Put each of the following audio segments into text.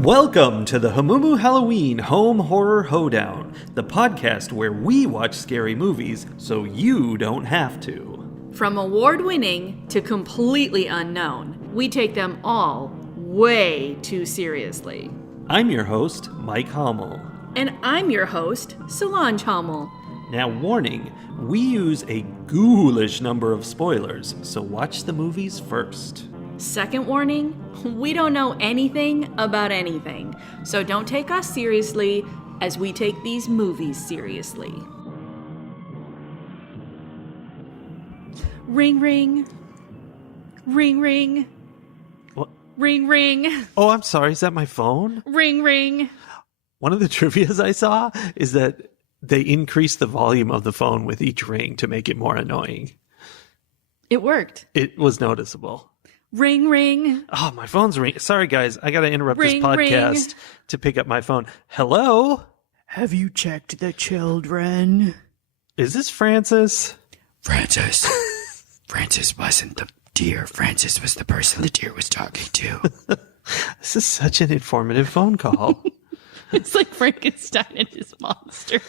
Welcome to the Hamumu Halloween Home Horror Hoedown, the podcast where we watch scary movies so you don't have to. From award-winning to completely unknown, we take them all way too seriously. I'm your host, Mike Hommel. And I'm your host, Solange Hommel. Now, warning, we use a ghoulish number of spoilers, so watch the movies first. Second warning, we don't know anything about anything, so don't take us seriously as we take these movies seriously. Ring, ring. Ring, ring. What? Ring, ring. Oh, I'm sorry, is that my phone? Ring, ring. One of the trivias I saw is that they increased the volume of the phone with each ring to make it more annoying. It worked. It was noticeable. Ring, ring. Oh, my phone's ringing. Sorry, guys. I got to interrupt Ring, this podcast ring. to pick up my phone. Hello? Have you checked the children? Is this Francis? Francis. Francis wasn't the deer. Francis was the person the deer was talking to. This is such an informative phone call. It's like Frankenstein and his monster.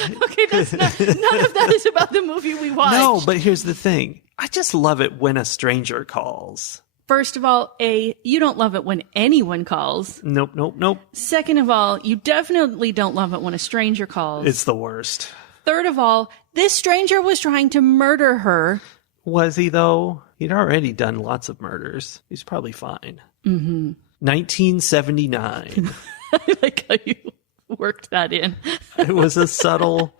Okay, that's not, none of that is about the movie we watched. No, but here's the thing. I just love it when a stranger calls. First of all, you don't love it when anyone calls. Nope. Second of all, you definitely don't love it when a stranger calls. It's the worst. Third of all, this stranger was trying to murder her. Was he, though? He'd already done lots of murders. He's probably fine. Mm-hmm. 1979. I like how you worked that in. It was a subtle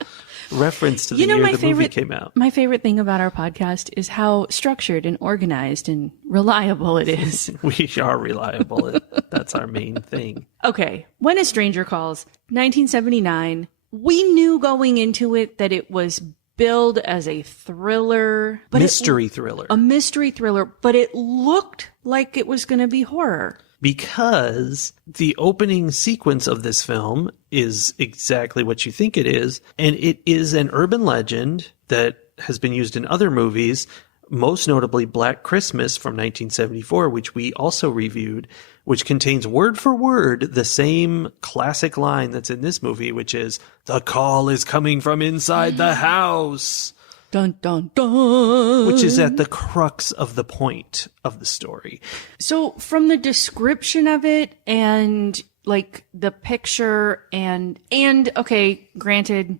reference to the year the movie came out. My favorite thing about our podcast is how structured and organized and reliable it is. We are reliable. That's our main thing. Okay, When a Stranger Calls, 1979. We knew going into it that it was billed as a thriller. Mystery thriller. A mystery thriller, but it looked like it was going to be horror. Because the opening sequence of this film is exactly what you think it is. And it is an urban legend that has been used in other movies, most notably Black Christmas from 1974, which we also reviewed, which contains word for word the same classic line that's in this movie, which is, "The call is coming from inside the house." Dun, dun, dun. Which is at the crux of the point of the story. So from the description of it and like the picture and okay, granted,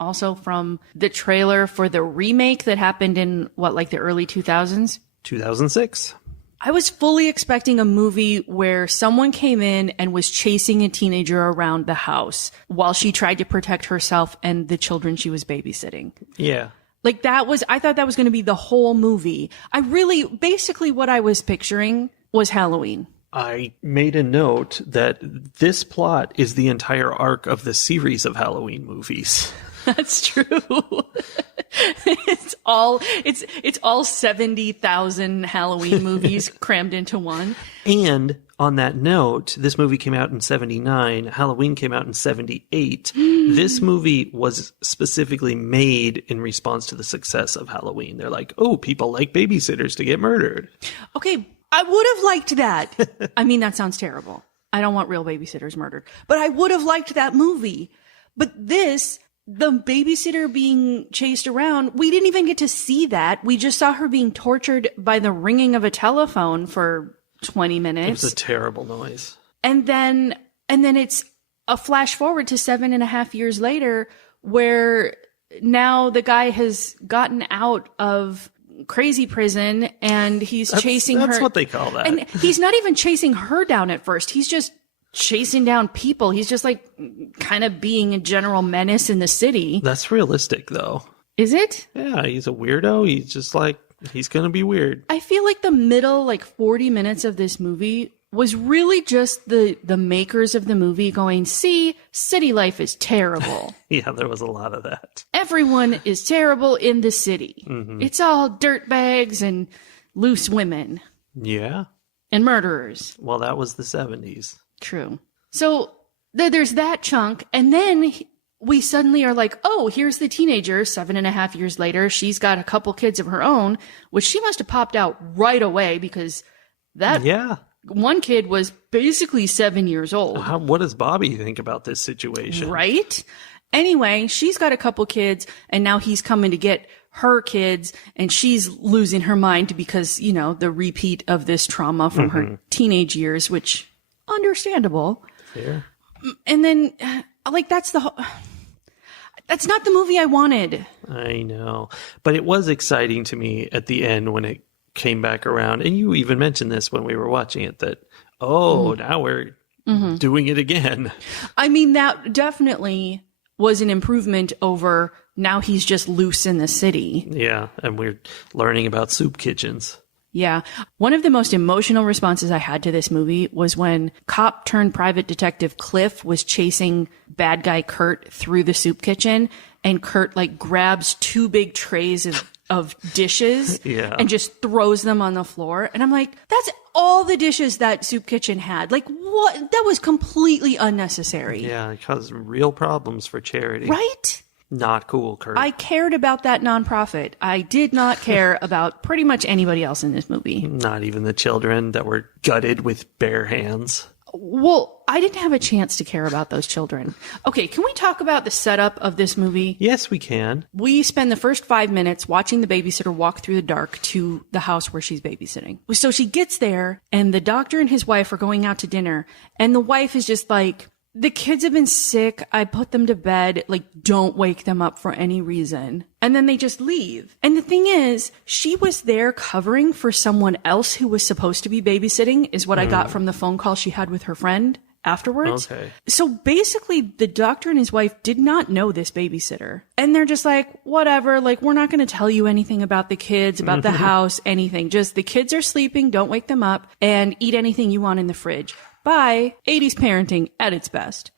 also from the trailer for the remake that happened in the early 2000s? 2006. I was fully expecting a movie where someone came in and was chasing a teenager around the house while she tried to protect herself and the children she was babysitting. Yeah. I thought that was going to be the whole movie. Basically what I was picturing was Halloween. I made a note that this plot is the entire arc of the series of Halloween movies. That's true. It's all 70,000 Halloween movies crammed into one. And on that note, this movie came out in 79. Halloween came out in 78. This movie was specifically made in response to the success of Halloween. They're like, oh, people like babysitters to get murdered. Okay, I would have liked that. I mean, that sounds terrible. I don't want real babysitters murdered. But I would have liked that movie. But this, the babysitter being chased around, we didn't even get to see that. We just saw her being tortured by the ringing of a telephone for 20 minutes. It was a terrible noise. And then it's a flash forward to 7.5 years later, where now the guy has gotten out of crazy prison and he's chasing her. That's what they call that. And he's not even chasing her down at first. He's just chasing down people. He's just kind of being a general menace in the city. That's realistic, though. Is it? Yeah, he's a weirdo. He's just he's going to be weird. I feel like the middle 40 minutes of this movie was really just the makers of the movie going, see, city life is terrible. Yeah, there was a lot of that. Everyone is terrible in the city. Mm-hmm. It's all dirtbags and loose women. Yeah. And murderers. Well, that was the 70s. True. So there's that chunk. And then we suddenly are like, oh, here's the teenager 7.5 years later. She's got a couple kids of her own, which she must have popped out right away because that One kid was basically 7 years old. What does Bobby think about this situation? Right? Anyway, she's got a couple kids, and now he's coming to get her kids, and she's losing her mind because, you know, the repeat of this trauma from her teenage years, which understandable. Fair. And then, like, that's not the movie I wanted. I know. But it was exciting to me at the end when it came back around. And you even mentioned this when we were watching it, that, now we're doing it again. I mean, that definitely was an improvement over now he's just loose in the city. Yeah. And we're learning about soup kitchens. Yeah. One of the most emotional responses I had to this movie was when cop turned private detective Cliff was chasing bad guy Kurt through the soup kitchen, and Kurt like grabs 2 big trays of dishes and just throws them on the floor. And I'm like, that's all the dishes that soup kitchen had. Like, what? That was completely unnecessary. Yeah. It caused real problems for charity. Right? Not cool, Kurt. I cared about that nonprofit. I did not care about pretty much anybody else in this movie. Not even the children that were gutted with bare hands. Well, I didn't have a chance to care about those children. Okay, can we talk about the setup of this movie? Yes, we can. We spend the first 5 minutes watching the babysitter walk through the dark to the house where she's babysitting. So she gets there, and the doctor and his wife are going out to dinner, and the wife is just like, the kids have been sick. I put them to bed. Like, don't wake them up for any reason. And then they just leave. And the thing is, she was there covering for someone else who was supposed to be babysitting, is what I got from the phone call she had with her friend afterwards. Okay. So basically, the doctor and his wife did not know this babysitter. And they're just like, whatever, like, we're not going to tell you anything about the kids, about the house, anything. Just the kids are sleeping, don't wake them up, and eat anything you want in the fridge. By 80s parenting at its best.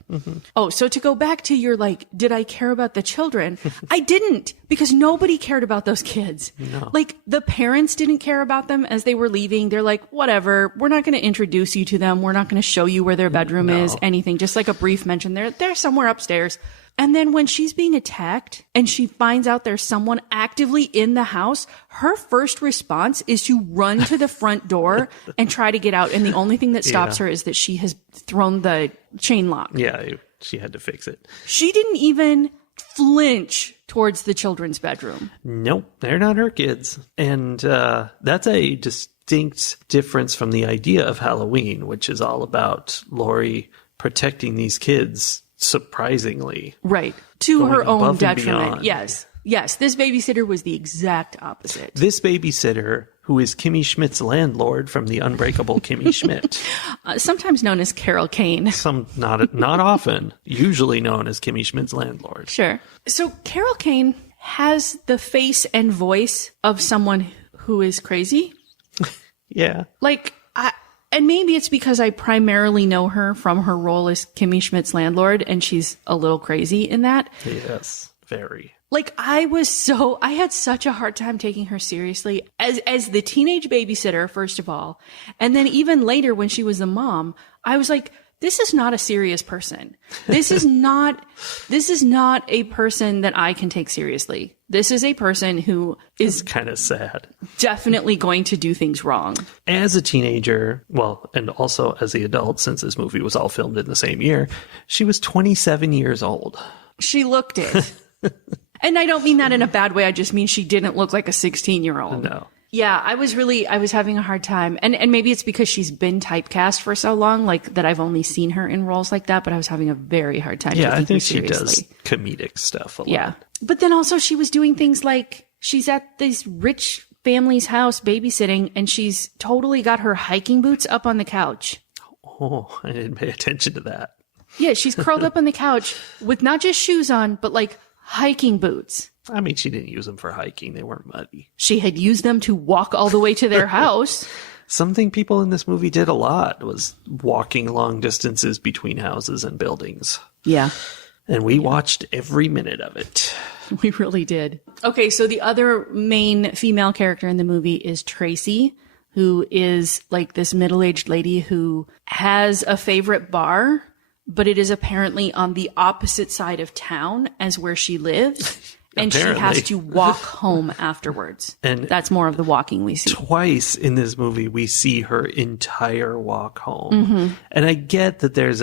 Oh, so to go back to your, like, did I care about the children? I didn't, because nobody cared about those kids. No. Like, the parents didn't care about them as they were leaving. They're like, whatever, we're not going to introduce you to them. We're not going to show you where their bedroom is, anything. Just like a brief mention. They're somewhere upstairs. And then when she's being attacked and she finds out there's someone actively in the house, her first response is to run to the front door and try to get out. And the only thing that stops her is that she has thrown the chain lock. Yeah, she had to fix it. She didn't even flinch towards the children's bedroom. Nope, they're not her kids. And that's a distinct difference from the idea of Halloween, which is all about Laurie protecting these kids. Surprisingly. Right. To her above own and detriment. beyond. Yes. Yes. This babysitter was the exact opposite. This babysitter, who is Kimmy Schmidt's landlord from the Unbreakable Kimmy Schmidt. Sometimes known as Carol Kane. Not often. Usually known as Kimmy Schmidt's landlord. Sure. So Carol Kane has the face and voice of someone who is crazy. Yeah. Like, and maybe it's because I primarily know her from her role as Kimmy Schmidt's landlord, and she's a little crazy in that. Yes. Very. Like, I had such a hard time taking her seriously as the teenage babysitter, first of all. And then even later when she was the mom, I was like, this is not a serious person. This is not a person that I can take seriously. This is a person who is kind of sad. Definitely going to do things wrong. As a teenager, well, and also as the adult, since this movie was all filmed in the same year, she was 27 years old. She looked it. And I don't mean that in a bad way. I just mean she didn't look like a 16-year-old. No. Yeah, I was having a hard time. And maybe it's because she's been typecast for so long, like that I've only seen her in roles like that, but I was having a very hard time taking her seriously. Yeah, I think she does comedic stuff a lot. Yeah. But then also she was doing things like she's at this rich family's house babysitting, and she's totally got her hiking boots up on the couch. Oh, I didn't pay attention to that. Yeah, she's curled up on the couch with not just shoes on, but like hiking boots. I mean, she didn't use them for hiking. They weren't muddy. She had used them to walk all the way to their house. Something people in this movie did a lot was walking long distances between houses and buildings. Yeah. And we watched every minute of it. We really did. Okay, so the other main female character in the movie is Tracy, who is like this middle-aged lady who has a favorite bar, but it is apparently on the opposite side of town as where she lives. And apparently. she has to walk home afterwards. And that's more of the walking we see. Twice in this movie, we see her entire walk home. And I get that there's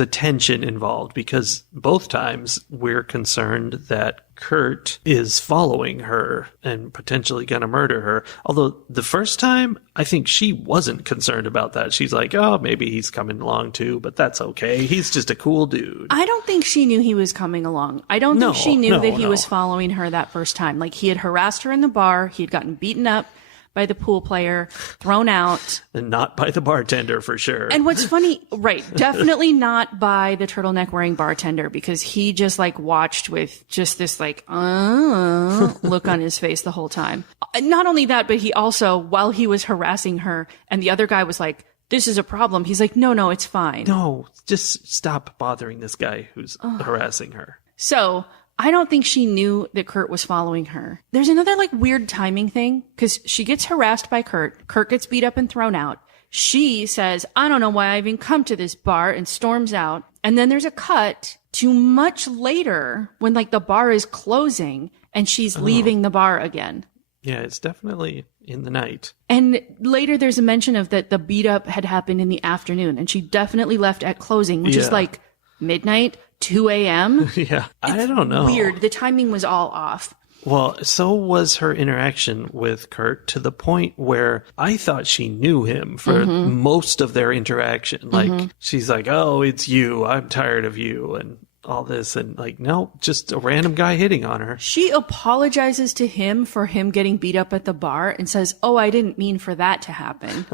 a tension involved because both times we're concerned that Kurt is following her and potentially going to murder her. Although the first time, I think she wasn't concerned about that. She's like, oh, maybe he's coming along too, but that's okay. He's just a cool dude. I don't think she knew he was coming along. I don't think she knew that he was following her that first time. Like, he had harassed her in the bar. He had gotten beaten up by the pool player, thrown out. And not by the bartender, for sure. And what's funny, right, definitely not by the turtleneck wearing bartender, because he just like watched with just this like, look on his face the whole time. Not only that, but he also, while he was harassing her and the other guy was like, this is a problem, he's like, no, it's fine. No, just stop bothering this guy who's harassing her. So I don't think she knew that Kurt was following her. There's another like weird timing thing because she gets harassed by Kurt. Kurt gets beat up and thrown out. She says, I don't know why I even come to this bar, and storms out. And then there's a cut to much later when like the bar is closing and she's leaving the bar again. Yeah, it's definitely in the night. And later there's a mention of that the beat up had happened in the afternoon, and she definitely left at closing, which is like midnight, 2 a.m. Yeah, I don't know. Weird. The timing was all off. Well, so was her interaction with Kurt, to the point where I thought she knew him for most of their interaction. Like, she's like, oh, it's you. I'm tired of you. And all this. And like, no, just a random guy hitting on her. She apologizes to him for him getting beat up at the bar and says, oh, I didn't mean for that to happen.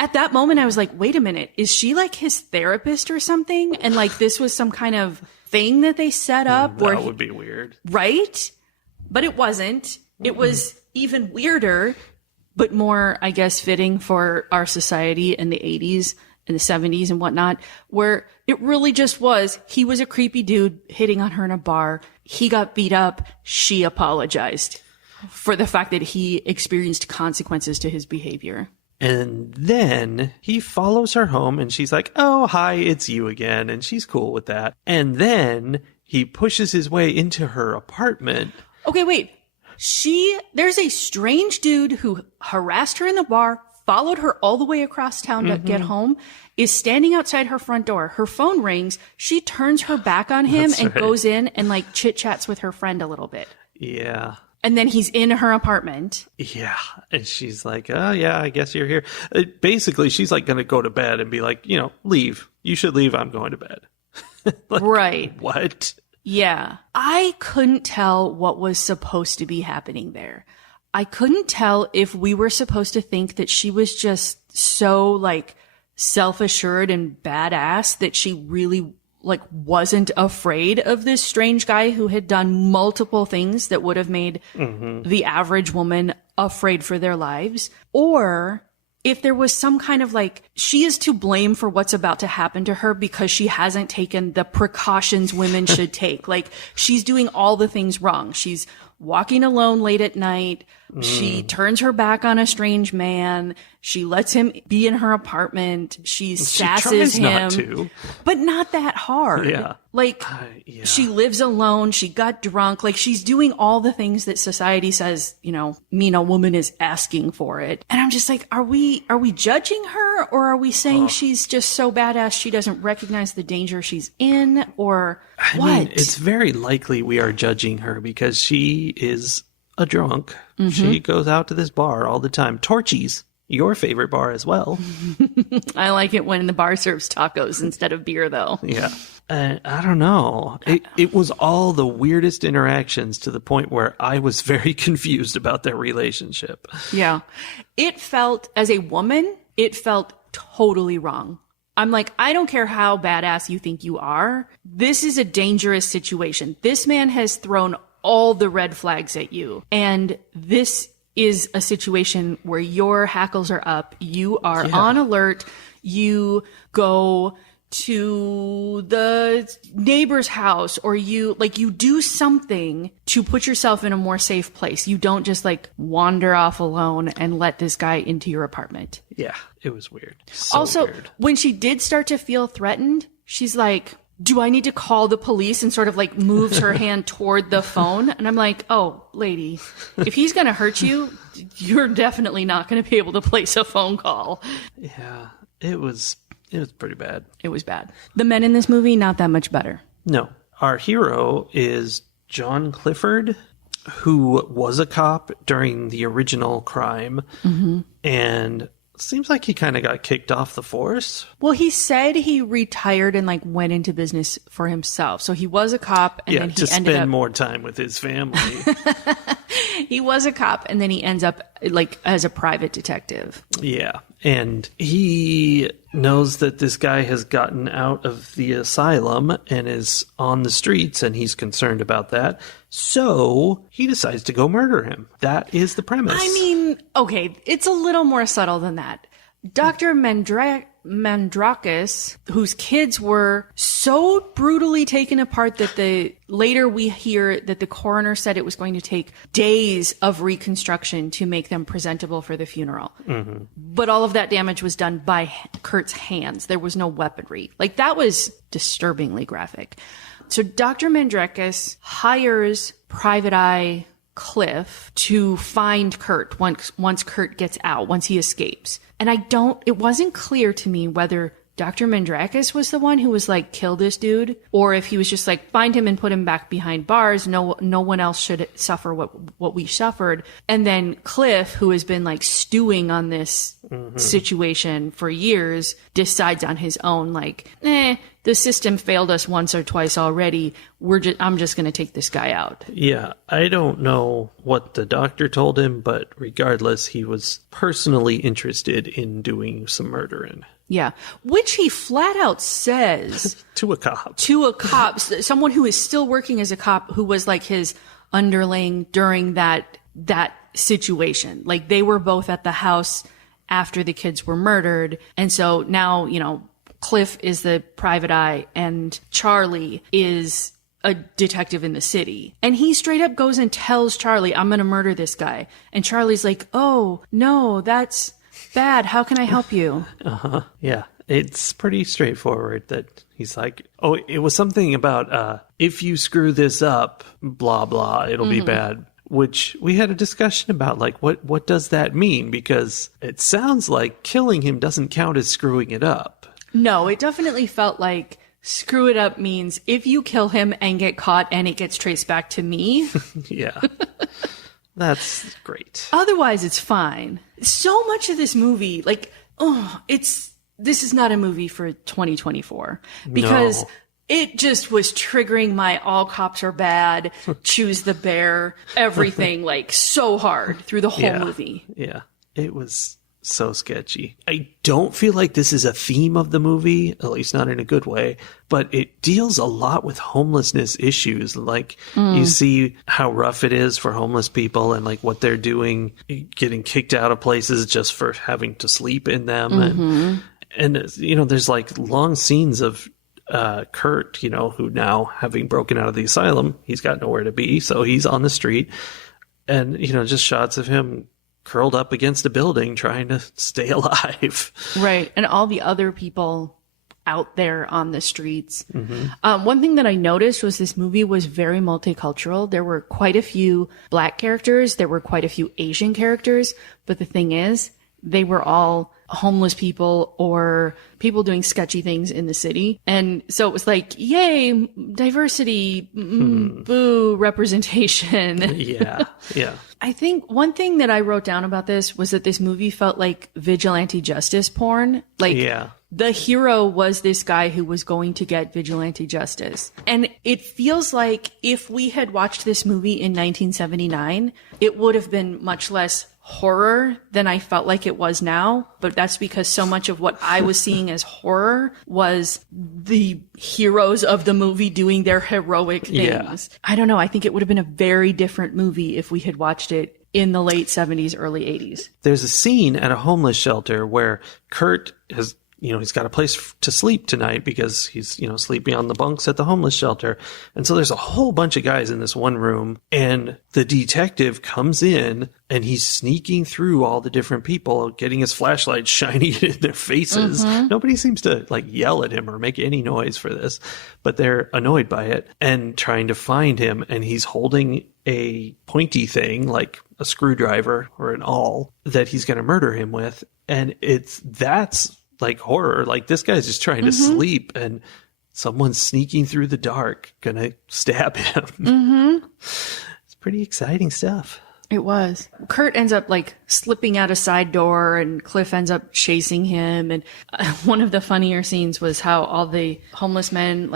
At that moment, I was like, wait a minute. Is she like his therapist or something? And like, this was some kind of thing that they set up? That would be weird. Right? But it wasn't. It was even weirder, but more, I guess, fitting for our society in the 80s and the 70s and whatnot, where it really just was, he was a creepy dude hitting on her in a bar. He got beat up. She apologized for the fact that he experienced consequences to his behavior. And then he follows her home and she's like, oh, hi, it's you again. And she's cool with that. And then he pushes his way into her apartment. Okay, wait. There's a strange dude who harassed her in the bar, followed her all the way across town to get home, is standing outside her front door. Her phone rings. She turns her back on him and goes in and like chit chats with her friend a little bit. Yeah. And then he's in her apartment. Yeah. And she's like, oh, yeah, I guess you're here. Basically, she's like going to go to bed and be like, leave. You should leave. I'm going to bed. Like, right. What? Yeah. I couldn't tell what was supposed to be happening there. I couldn't tell if we were supposed to think that she was just so like self-assured and badass that she really like wasn't afraid of this strange guy who had done multiple things that would have made the average woman afraid for their lives, or if there was some kind of like, she is to blame for what's about to happen to her because she hasn't taken the precautions women should take. Like, she's doing all the things wrong. She's walking alone late at night. She turns her back on a strange man. She lets him be in her apartment. She sasses him, not to. but not that hard. Yeah. Like, yeah. She lives alone. She got drunk. Like, she's doing all the things that society says, mean a woman is asking for it. And I'm just like, are we judging her, or are we saying she's just so badass she doesn't recognize the danger she's in, or what? I mean, it's very likely we are judging her because she is a drunk. She goes out to this bar all the time. Torchy's, your favorite bar as well. I like it when the bar serves tacos instead of beer, though. Yeah. I don't know. It was all the weirdest interactions to the point where I was very confused about their relationship. Yeah. It felt, as a woman, it felt totally wrong. I'm like, I don't care how badass you think you are. This is a dangerous situation. This man has thrown all the red flags at you. And this is a situation where your hackles are up. You are on alert. You go to the neighbor's house, or you do something to put yourself in a more safe place. You don't just like wander off alone and let this guy into your apartment. Yeah, it was weird. So also, weird. when she did start to feel threatened, she's like, do I need to call the police, and sort of like moves her hand toward the phone. And I'm like, oh, lady, if he's going to hurt you, you're definitely not going to be able to place a phone call. Yeah, it was pretty bad. It was bad. The men in this movie, not that much better. No. Our hero is John Clifford, who was a cop during the original crime. And seems like he kind of got kicked off the force. Well, he said he retired and like went into business for himself. So he was a cop, and then he to ended spend up more time with his family. he was a cop, and then he ends up like as a private detective. Yeah. And he knows that this guy has gotten out of the asylum and is on the streets, and he's concerned about that. So he decides to go murder him. That is the premise. I mean, okay, it's a little more subtle than that. Dr. Mandrakis, whose kids were so brutally taken apart that later we hear that the coroner said it was going to take days of reconstruction to make them presentable for the funeral. But all of that damage was done by Kurt's hands. There was no weaponry. Like, that was disturbingly graphic. So Dr. Mandrakis hires Private Eye Cliff to find Kurt once Kurt gets out, once he escapes. And it wasn't clear to me whether Dr. Mandrakis was the one who was like, kill this dude, or if he was just like, find him and put him back behind bars. No one else should suffer what we suffered. And then Cliff, who has been like stewing on this situation for years, decides on his own, like, the system failed us once or twice already. I'm just going to take this guy out. Yeah, I don't know what the doctor told him, but regardless, he was personally interested in doing some murdering. Yeah, which he flat out says To a cop. to a cop, someone who is still working as a cop, who was like his underling during that situation. Like, they were both at the house after the kids were murdered. And so now, Cliff is the private eye and Charlie is a detective in the city. And he straight up goes and tells Charlie, I'm going to murder this guy. And Charlie's like, oh, no, that's bad. How can I help you? Yeah, it's pretty straightforward that he's like, oh, it was something about if you screw this up, blah, blah, it'll be bad. Which we had a discussion about, like, what does that mean? Because it sounds like killing him doesn't count as screwing it up. No, it definitely felt like screw it up means if you kill him and get caught and it gets traced back to me. Yeah. That's great. Otherwise, it's fine. So much of this movie, like, this is not a movie for 2024 because it just was triggering my all cops are bad, choose the bear, everything like so hard through the whole movie. Yeah. It was so sketchy. I don't feel like this is a theme of the movie, at least not in a good way, but it deals a lot with homelessness issues. Like, you see how rough it is for homeless people and like what they're doing, getting kicked out of places just for having to sleep in them. And there's like long scenes of Kurt, who now, having broken out of the asylum, he's got nowhere to be, so he's on the street. And, just shots of him curled up against a building trying to stay alive. Right. And all the other people out there on the streets. One thing that I noticed was this movie was very multicultural. There were quite a few Black characters. There were quite a few Asian characters. But the thing is, they were all homeless people or people doing sketchy things in the city. And so it was like, yay, diversity, boo, representation. Yeah. I think one thing that I wrote down about this was that this movie felt like vigilante justice porn. Like, the hero was this guy who was going to get vigilante justice. And it feels like if we had watched this movie in 1979, it would have been much less horror than I felt like it was now. But that's because so much of what I was seeing as horror was the heroes of the movie doing their heroic things. Yeah. I don't know. I think it would have been a very different movie if we had watched it in the late 70s, early 80s. There's a scene at a homeless shelter where Kurt has he's got a place to sleep tonight because he's, sleeping on the bunks at the homeless shelter. And so there's a whole bunch of guys in this one room, and the detective comes in and he's sneaking through all the different people, getting his flashlight shining in their faces. Nobody seems to yell at him or make any noise for this, but they're annoyed by it and trying to find him. And he's holding a pointy thing like a screwdriver or an awl that he's going to murder him with. And that's like horror. Like, this guy's just trying to sleep and someone's sneaking through the dark, gonna stab him. It's pretty exciting stuff. It was. Kurt ends up slipping out a side door and Cliff ends up chasing him. And one of the funnier scenes was how all the homeless men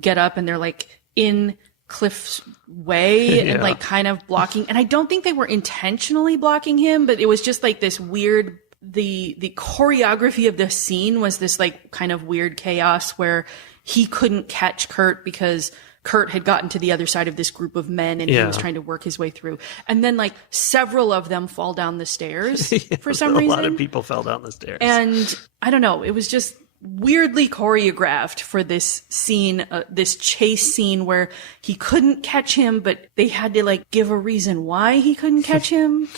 get up and they're in Cliff's way and kind of blocking. And I don't think they were intentionally blocking him, but it was just this weird, the choreography of the scene was this kind of weird chaos where he couldn't catch Kurt because Kurt had gotten to the other side of this group of men and he was trying to work his way through. And then several of them fall down the stairs for some reason. A lot of people fell down the stairs. And I don't know, it was just weirdly choreographed for this scene, this chase scene where he couldn't catch him, but they had to give a reason why he couldn't catch him.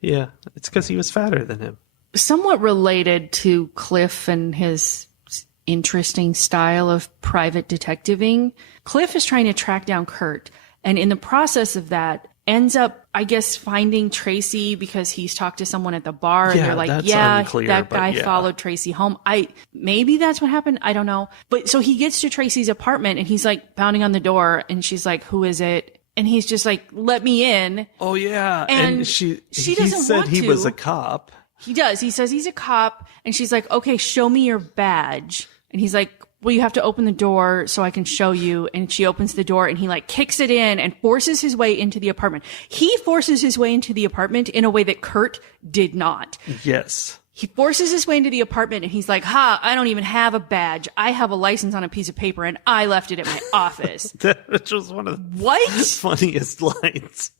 Yeah, it's because he was fatter than him. Somewhat related to Cliff and his interesting style of private detectiving, Cliff is trying to track down Kurt, and in the process of that ends up, I guess, finding Tracy because he's talked to someone at the bar and they're unclear, that guy followed Tracy home. Maybe that's what happened. I don't know. But so he gets to Tracy's apartment and he's pounding on the door and she's like, "Who is it?" And he's just like, "Let me in." Oh yeah. And he doesn't said want he to. was a cop. He does. He says he's a cop. And she's like, "Okay, show me your badge." And he's like, "Well, you have to open the door so I can show you." And she opens the door and he kicks it in and forces his way into the apartment. He forces his way into the apartment in a way that Kurt did not. Yes. He forces his way into the apartment and he's like, I don't even have a badge. I have a license on a piece of paper and I left it at my office. Which was one of the What? funniest lines.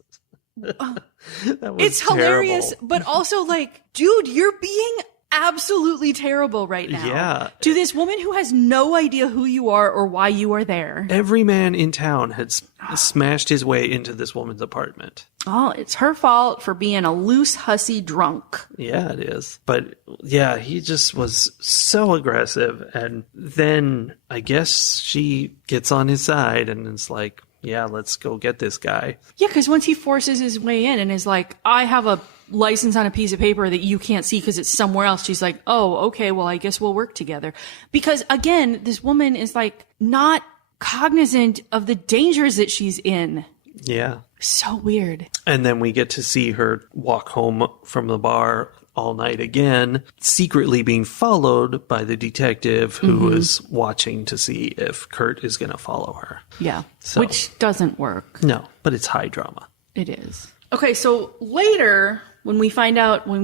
It's hilarious, but also dude, you're being absolutely terrible right now. Yeah. To this woman who has no idea who you are or why you are there. Every man in town had smashed his way into this woman's apartment. Oh, it's her fault for being a loose, hussy drunk. Yeah, it is. But yeah, he just was so aggressive. And then I guess she gets on his side and it's like, yeah, let's go get this guy. Yeah, because once he forces his way in and is like, "I have a license on a piece of paper that you can't see because it's somewhere else," she's like, "Oh, okay, well, I guess we'll work together." Because again, this woman is not cognizant of the dangers that she's in. Yeah. So weird. And then we get to see her walk home from the bar all night again, secretly being followed by the detective who is watching to see if Kurt is going to follow her. Yeah. So- Which doesn't work. No, but it's high drama. It is. Okay, so later, when we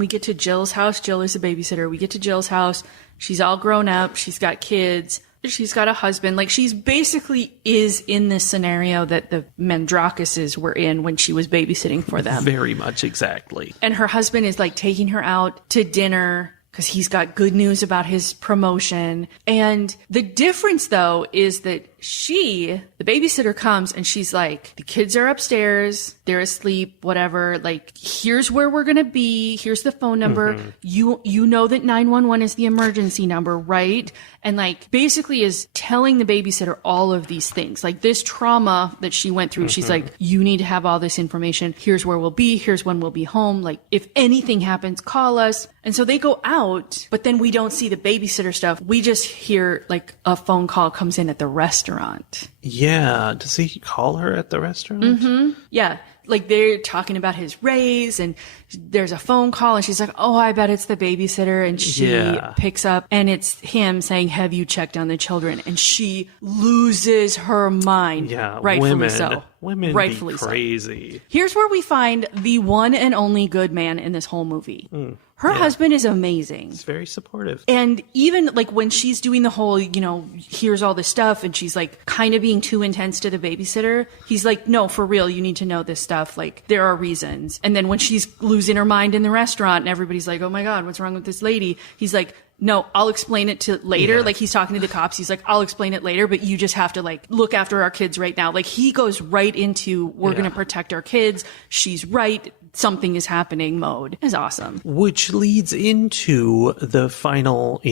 get to Jill's house, Jill is a babysitter. We get to Jill's house. She's all grown up. She's got kids. She's got a husband. She's basically is in this scenario that the Mandrakises were in when she was babysitting for them. Very much exactly. And her husband is taking her out to dinner because he's got good news about his promotion. And the difference, though, is that the babysitter comes and she's like, "The kids are upstairs. They're asleep, whatever. Here's where we're going to be. Here's the phone number. You know that 911 is the emergency number, right?" And basically is telling the babysitter all of these things. This trauma that she went through. She's like, "You need to have all this information. Here's where we'll be. Here's when we'll be home. If anything happens, call us." And so they go out, but then we don't see the babysitter stuff. We just hear a phone call comes in at the restaurant. Yeah. Does he call her at the restaurant? Yeah. They're talking about his raise and there's a phone call and she's like, "Oh, I bet it's the babysitter." And she picks up and it's him saying, "Have you checked on the children?" And she loses her mind. Yeah. Rightfully so. Women Rightfully be crazy. Here's where we find the one and only good man in this whole movie. Her husband is amazing. He's very supportive. And even like when she's doing the whole, here's all this stuff and she's like kind of being too intense to the babysitter, he's like, no, for real, you need to know this stuff. Like there are reasons. And then when she's losing her mind in the restaurant and everybody's like, oh my God, what's wrong with this lady? He's like, no, I'll explain it to later. Yeah. Like he's talking to the cops. He's like, I'll explain it later, but you just have to like look after our kids right now. Like he goes right into, we're going to protect our kids. She's right. Something is happening mode. Is awesome. Which leads into the final,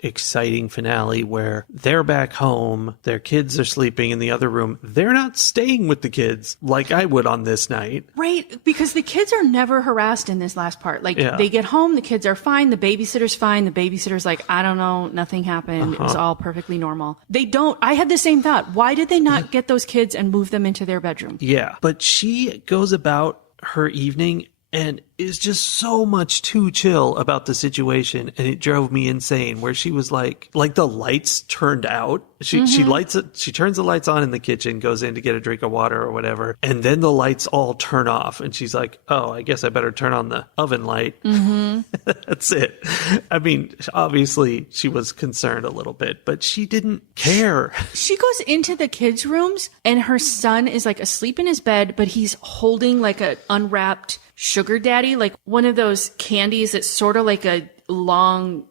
exciting finale where they're back home. Their kids are sleeping in the other room. They're not staying with the kids like I would on this night. Right. Because the kids are never harassed in this last part. Like they get home, the kids are fine. The babysitter's fine. The babysitter's like, I don't know. Nothing happened. It was all perfectly normal. They don't. I had the same thought. Why did they not get those kids and move them into their bedroom? Yeah. But she goes about her evening and is just so much too chill about the situation, and it drove me insane where she was like the lights turned out. She turns the lights on in the kitchen, goes in to get a drink of water or whatever, and then the lights all turn off and she's like, oh, I guess I better turn on the oven light. That's it. I mean, obviously she was concerned a little bit, but she didn't care. She goes into the kids' rooms and her son is like asleep in his bed, but he's holding like a unwrapped sugar daddy, like one of those candies that's sort of like a long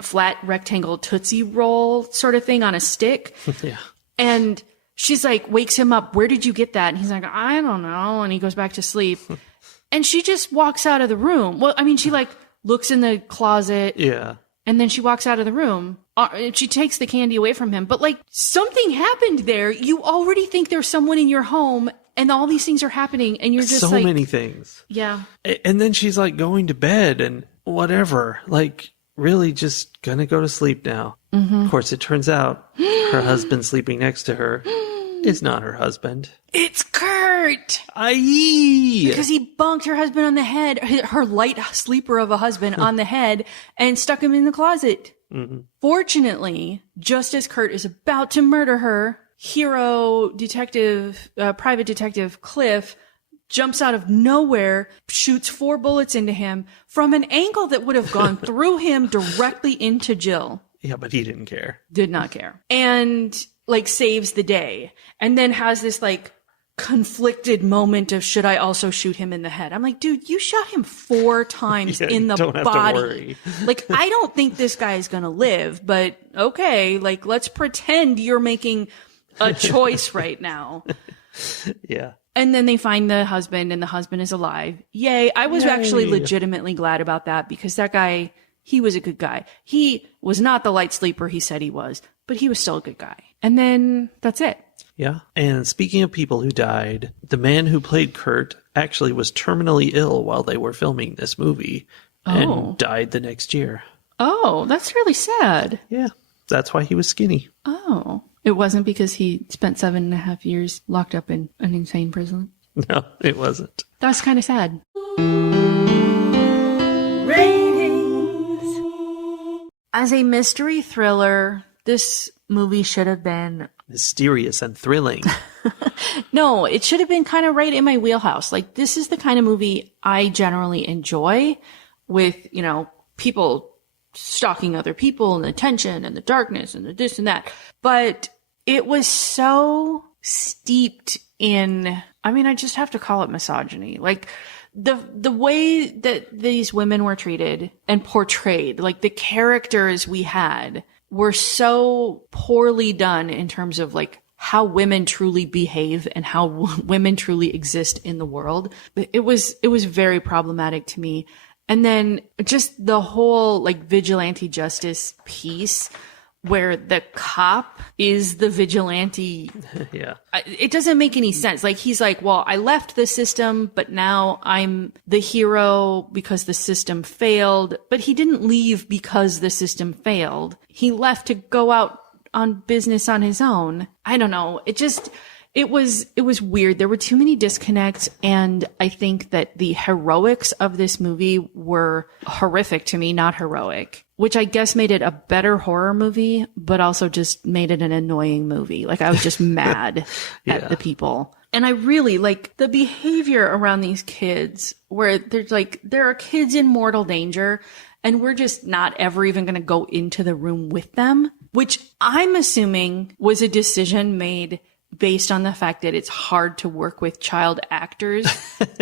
flat rectangle Tootsie Roll sort of thing on a stick. Yeah. And she's like, wakes him up. Where did you get that? And he's like, I don't know. And he goes back to sleep. And she just walks out of the room. Well, I mean, she like looks in the closet. Yeah. And then she walks out of the room. She takes the candy away from him. But like something happened there. You already think there's someone in your home and all these things are happening. And you're just so like, many things. Yeah. And then she's like going to bed and whatever, like really just gonna go to sleep now. Of course, it turns out her husband sleeping next to her is not her husband. It's Kurt. Aye. Because he bonked her husband on the head, her light sleeper of a husband on the head and stuck him in the closet. Fortunately, just as Kurt is about to murder her, private detective Cliff jumps out of nowhere, shoots 4 bullets into him from an angle that would have gone through him directly into Jill. Yeah, but he didn't care. Did not care. And like saves the day. And then has this like conflicted moment of, should I also shoot him in the head? I'm like, dude, you shot him 4 times in the don't have body. to worry. Like, I don't think this guy is going to live, but okay, like, let's pretend you're making a choice right now. Yeah. And then they find the husband and the husband is alive. Yay. I was actually legitimately glad about that because that guy, he was a good guy. He was not the light sleeper he said he was, but he was still a good guy. And then that's it. Yeah. And speaking of people who died, the man who played Kurt actually was terminally ill while they were filming this movie and died the next year. Oh, that's really sad. Yeah. That's why he was skinny. Oh. It wasn't because he spent 7.5 years locked up in an insane prison? No, it wasn't. That's kind of sad. Ratings. As a mystery thriller, this movie should have been Mysterious and thrilling. no, it should have been kind of right in my wheelhouse. Like, this is the kind of movie I generally enjoy with, people stalking other people and the tension and the darkness and the this and that. But it was so steeped in, I just have to call it misogyny. Like, the way that these women were treated and portrayed, like the characters we had were so poorly done in terms of like how women truly behave and how women truly exist in the world. It was very problematic to me. And then just the whole like vigilante justice piece where the cop is the vigilante. Yeah. It doesn't make any sense. Like, he's like, well, I left the system, but now I'm the hero because the system failed. But he didn't leave because the system failed. He left to go out on business on his own. I don't know. It was weird. There were too many disconnects. And I think that the heroics of this movie were horrific to me, not heroic, which I guess made it a better horror movie, but also just made it an annoying movie. Like, I was just mad at the people. And I really like the behavior around these kids where there's like, there are kids in mortal danger and we're just not ever even going to go into the room with them, which I'm assuming was a decision made based on the fact that it's hard to work with child actors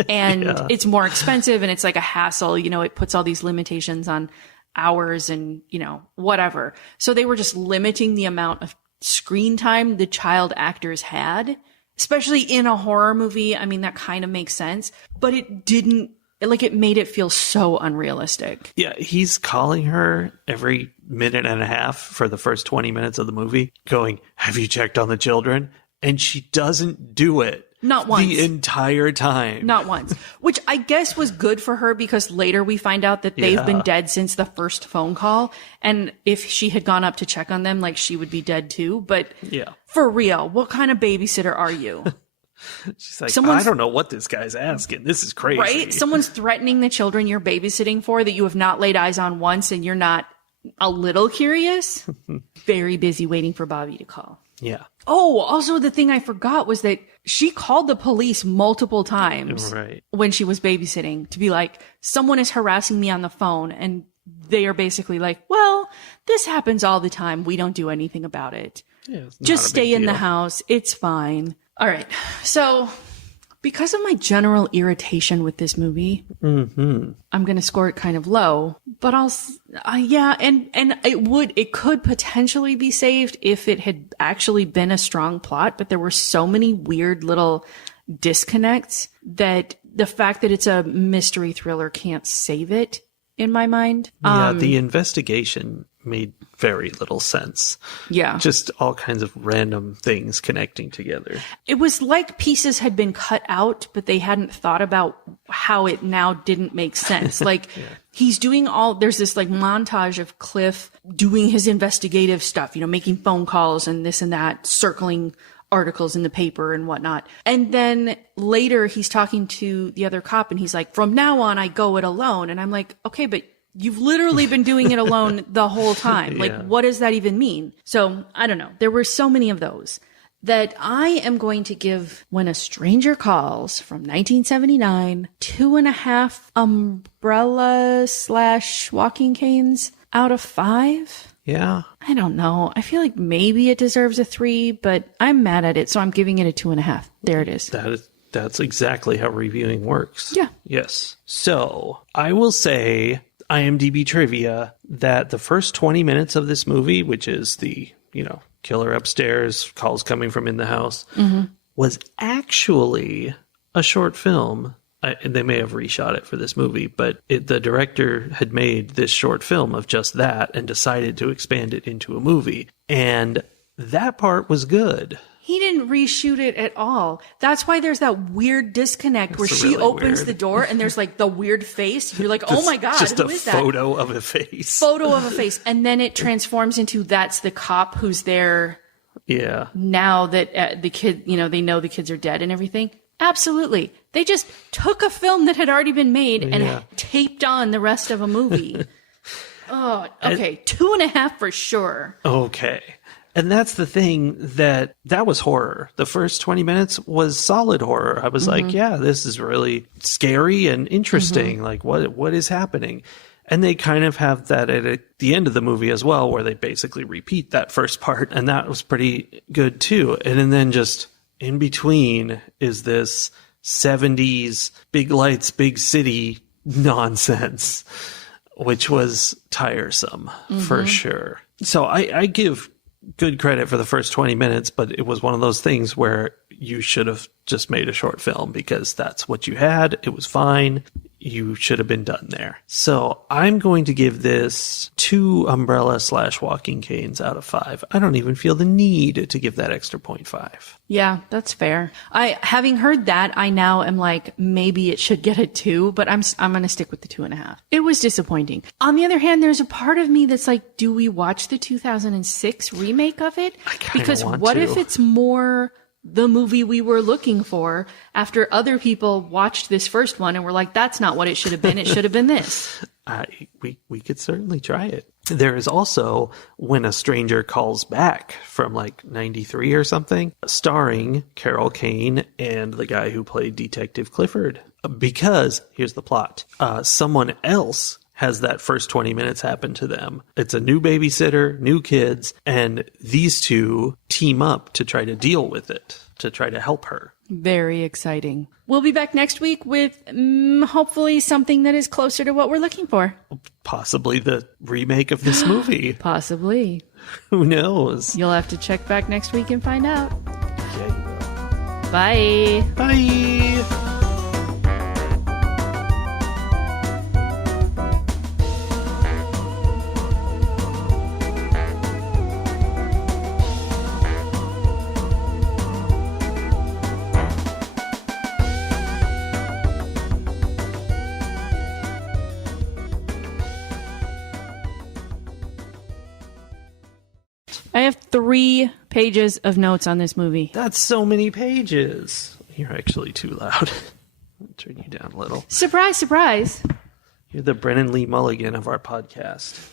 and it's more expensive and it's like a hassle. You know, it puts all these limitations on hours and, you know, whatever. So they were just limiting the amount of screen time the child actors had, especially in a horror movie. I mean, that kind of makes sense, but it didn't, like, it made it feel so unrealistic. Yeah, he's calling her every minute and a half for the first 20 minutes of the movie, going, "Have you checked on the children?" And she doesn't do it. Not once. The entire time. Not once. Which I guess was good for her because later we find out that they've been dead since the first phone call. And if she had gone up to check on them, like, she would be dead too. But Yeah. for real, what kind of babysitter are you? She's like, Someone's- I don't know what this guy's asking. This is crazy. Right? Someone's threatening the children you're babysitting for that you have not laid eyes on once and you're not a little curious. Very busy waiting for Bobby to call. Yeah. Oh, also the thing I forgot was that she called the police multiple times Right. when she was babysitting to be like, someone is harassing me on the phone. And they are basically like, well, this happens all the time. We don't do anything about it. Yeah, it's not Just a big stay in the deal. house. It's fine. All right. So because of my general irritation with this movie, I'm going to score it kind of low, but and it could potentially be saved if it had actually been a strong plot, but there were so many weird little disconnects that the fact that it's a mystery thriller can't save it in my mind. Yeah, the investigation made very little sense. Yeah. Just all kinds of random things connecting together. It was like pieces had been cut out, but they hadn't thought about how it now didn't make sense. Like he's doing there's this like montage of Cliff doing his investigative stuff, you know, making phone calls and this and that, circling articles in the paper and whatnot. And then later he's talking to the other cop and he's like, from now on, I go it alone. And I'm like, okay, but you've literally been doing it alone the whole time. Like, what does that even mean? So I don't know. There were so many of those that I am going to give When a Stranger Calls from 1979 2.5 umbrella / walking canes out of 5. Yeah. I don't know. I feel like maybe it deserves a 3, but I'm mad at it. So I'm giving it a 2.5. There it is. That's exactly how reviewing works. Yeah. Yes. So I will say IMDb trivia that the first 20 minutes of this movie, which is the, you know, killer upstairs, calls coming from in the house, was actually a short film. And they may have reshot it for this movie, but the director had made this short film of just that and decided to expand it into a movie. And that part was good. He didn't reshoot it at all. That's why there's that weird disconnect where she really opens weird. the door and there's like the weird face. You're like, oh my God, Just who a is that? photo of a face. Photo of a face. And then it transforms into that's the cop who's there Yeah. now that the kid, you know, they know the kids are dead and everything. Absolutely. They just took a film that had already been made and taped on the rest of a movie. Oh, okay. 2.5 for sure. Okay. And that's the thing that was horror. The first 20 minutes was solid horror. I was like, yeah, this is really scary and interesting. Like what is happening? And they kind of have that at the end of the movie as well, where they basically repeat that first part. And that was pretty good too. And then just in between is this 70s big lights, big city nonsense, which was tiresome for sure. So I give good credit for the first 20 minutes, but it was one of those things where you should have just made a short film because that's what you had. It was fine. You should have been done there. So I'm going to give this 2 umbrella / walking canes out of 5. I don't even feel the need to give that extra 0.5. Yeah, that's fair. Having heard that, I now am like, maybe it should get a 2, but I'm going to stick with the 2.5. It was disappointing. On the other hand, there's a part of me that's like, do we watch the 2006 remake of it? Because what if it's more the movie we were looking for after other people watched this first one and were like, that's not what it should have been. It should have been this. We could certainly try it. There is also When a Stranger Calls Back from like 93 or something, starring Carol Kane and the guy who played Detective Clifford. Because, here's the plot, someone else has that first 20 minutes happen to them. It's a new babysitter, new kids, and these two team up to try to deal with it, to try to help her. Very exciting. We'll be back next week with hopefully something that is closer to what we're looking for. Possibly the remake of this movie. Possibly. Who knows? You'll have to check back next week and find out. Yeah, you will. Bye. Bye! I have 3 pages of notes on this movie. That's so many pages. You're actually too loud. I'll turn you down a little. Surprise, surprise. You're the Brennan Lee Mulligan of our podcast.